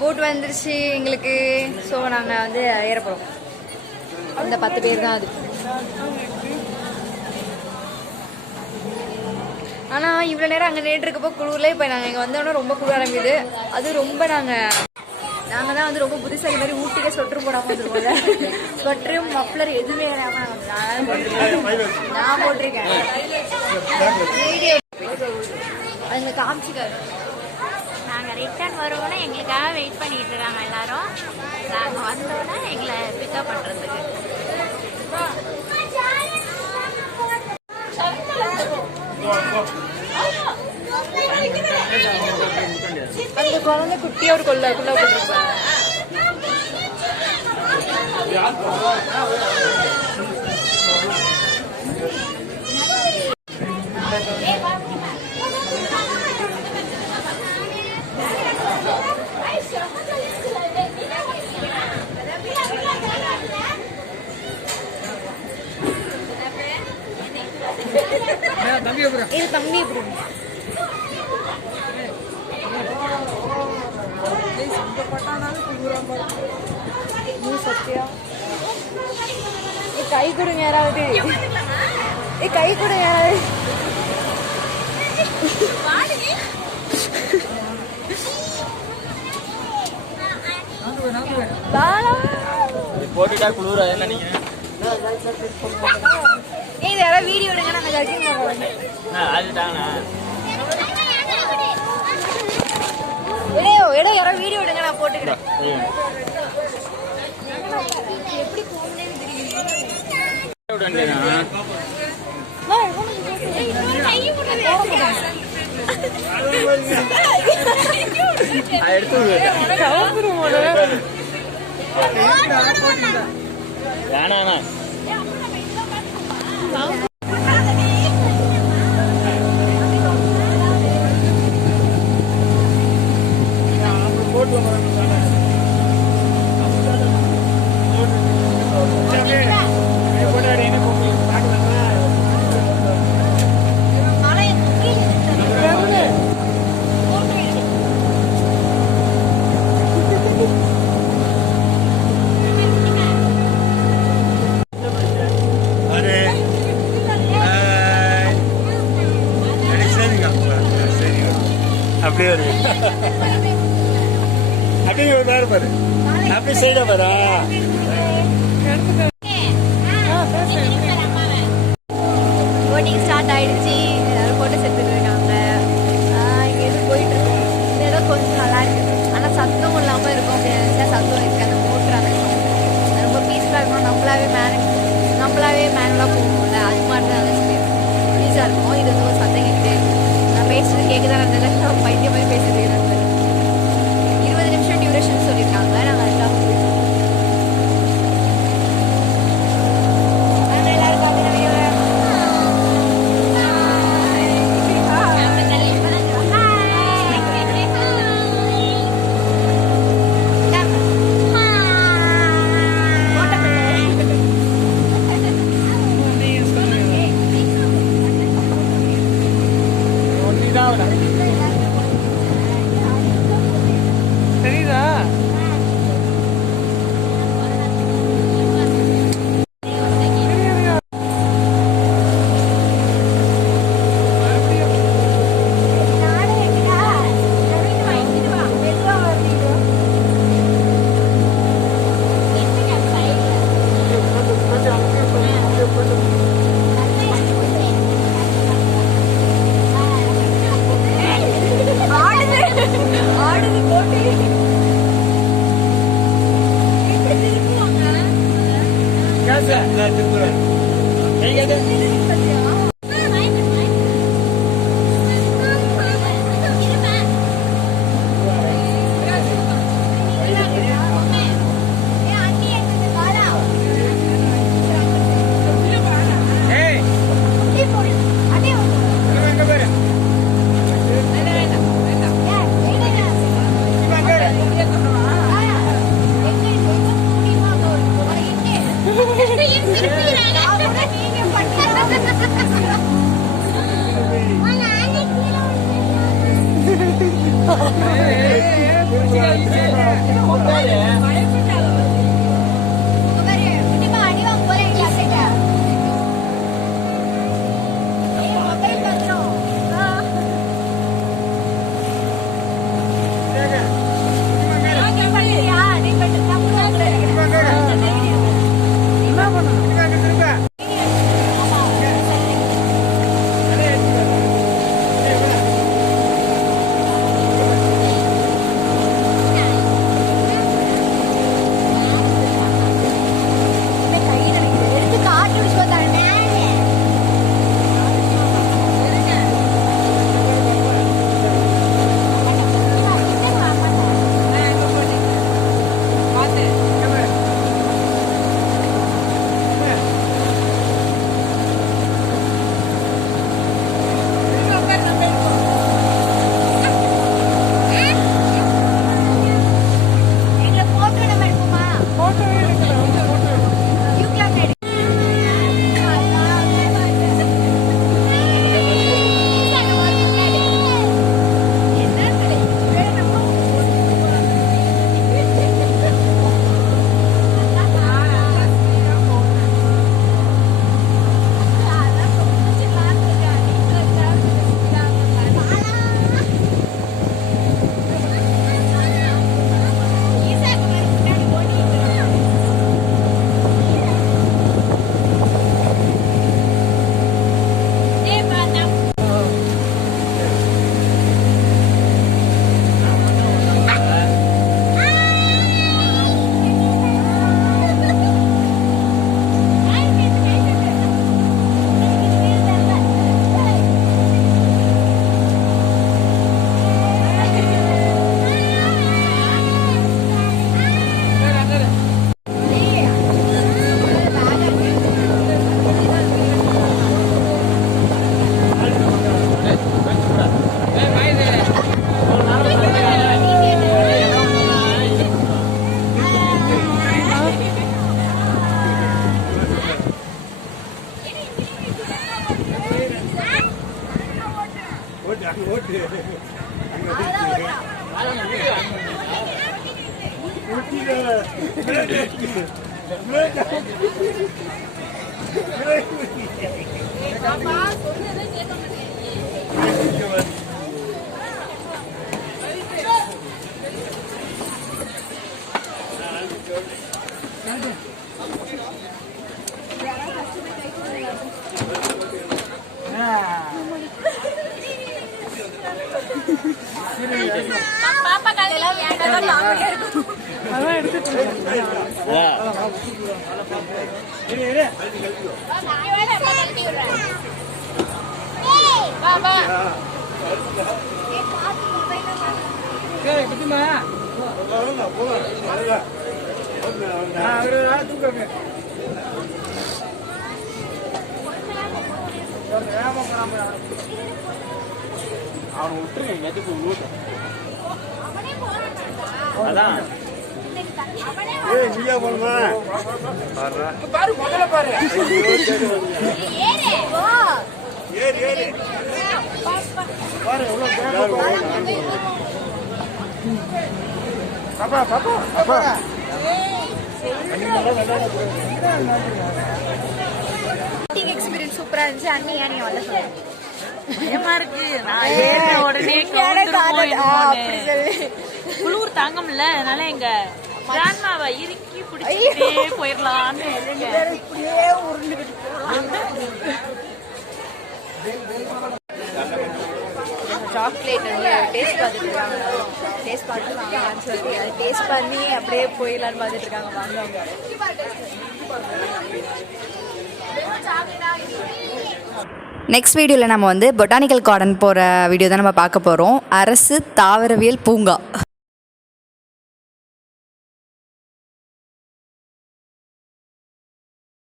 Boat வந்துருச்சு எங்களுக்கு. So நாங்கள் வந்து ஏற போகிறோம். அந்த 10 பேர் தான் அது. ஆனால் இவ்வளோ நேரம் அங்கே நேற்று இருக்கப்போ குளிர்ல, இப்போ நாங்கள் இங்கே வந்தோன்னா ரொம்ப குளிர ஆரம்பிக்குது. அது ரொம்ப நாங்கள் தான் வந்து ரொம்ப புதுசாக இந்த மாதிரி ஊட்டிக்கே ஸ்வெட்ரு போடாமல் வந்துருக்கோம்ல. ஸ்வெட்ரு மஃப்ளர் எதுவுமே நான் போட்டிருக்கேன். வீடியோ அதுங்க காமிச்சிக்காரு. நாங்கள் ரிட்டர்ன் வருவோன்னா எங்களுக்காக வெயிட் பண்ணிக்கிட்டு இருக்காங்க எல்லாரும். நாங்கள் வந்தோன்னா எங்களை பிக்கப் பண்ணுறதுக்கு. அந்த குழந்தை குட்டியாக ஒரு கொள்ள போட்டிருப்பாங்க. இது தம்பி சத்தியா கை கொடுங்க யாராவது. கை கொடுங்க யாராவது. போட்டுட்டா குளிர நினைக்கிறேன். இது யாராவது வீடியோ எடுங்க. நாங்கள் அதுதாங்கண்ணா இடம் யாராவது வீடியோ எடுங்க. நான் போட்டுக்கிறேன். எப்படி போகணும்னு தெரியும். வேணாண்ணா அப்படியே அப்படியே ஒரு நேரம் பாரு. அப்படியே சைடா பாரா. போட்டிங் ஸ்டார்ட் ஆயிடுச்சு. எல்லாரும் போட்டோ எடுத்துட்டு இருக்காங்க. இங்கேருந்து போயிட்டு இருக்கோம். இந்த இடம் கொஞ்சம் நல்லா இருக்கு. ஆனால் சத்தம் இல்லாமல் இருக்கும். அப்படின்னா சத்தம் இருக்கு. அந்த மோட்டர் அந்த ரொம்ப பீஸ்ஃபுல்லாக இருக்கும். நம்மளாவே மேனுவலாக போகும்ல, அது மாதிரி தான் பீஸாக இருக்கும். இது வந்து ஒரு சத்தம் கேட்டு நான் பேசுறது கேட்குதான் இருந்தது. பைத்தியம் மாதிரி பேசுறது 20 நிமிஷம் டியூரேஷன் சொல்லியிருக்காங்க. நாங்கள் அதுக்காக பாப்பா கல்யாணம் அதான் எடுத்துட்டு அவனை விட்டுருங்க எதுக்கு ஊட்ட அதான் நீயா போடுமா பாரு முதல்ல பாரு ஏறு ஏறு பாரு பாப்பா பாப்பா பாப்பா எக்ஸ்பீரியன்ஸ் சூப்பரா இருந்துச்சு. அண்ணி ஏன் நீங்க வரல சொல்லுங்க. பயமா இருக்கு. நான் ஏறின உடனே அப்படி சொல்லு. குளிர் தாங்க முடியல. அதனால எங்க கிராண்ட்மாவை இறுக்கி பிடிச்சிட்டே போயிடலான்னு இப்படியே உருண்டுகிட்டு சாக்லேட் வந்து டேஸ்ட் பார்த்துட்டு இருக்காங்க. டேஸ்ட் பார்த்துட்டு வாங்கலான்னு சொல்லி அது டேஸ்ட் பண்ணி அப்படியே போயிடலான்னு பார்த்துட்டு இருக்காங்க. வாங்குவாங்க. நெக்ஸ்ட் வீடியோவில் நம்ம வந்து பொட்டானிக்கல் கார்டன் போகிற வீடியோ தான் நம்ம பார்க்க போகிறோம். அரசு தாவரவியல் பூங்கா.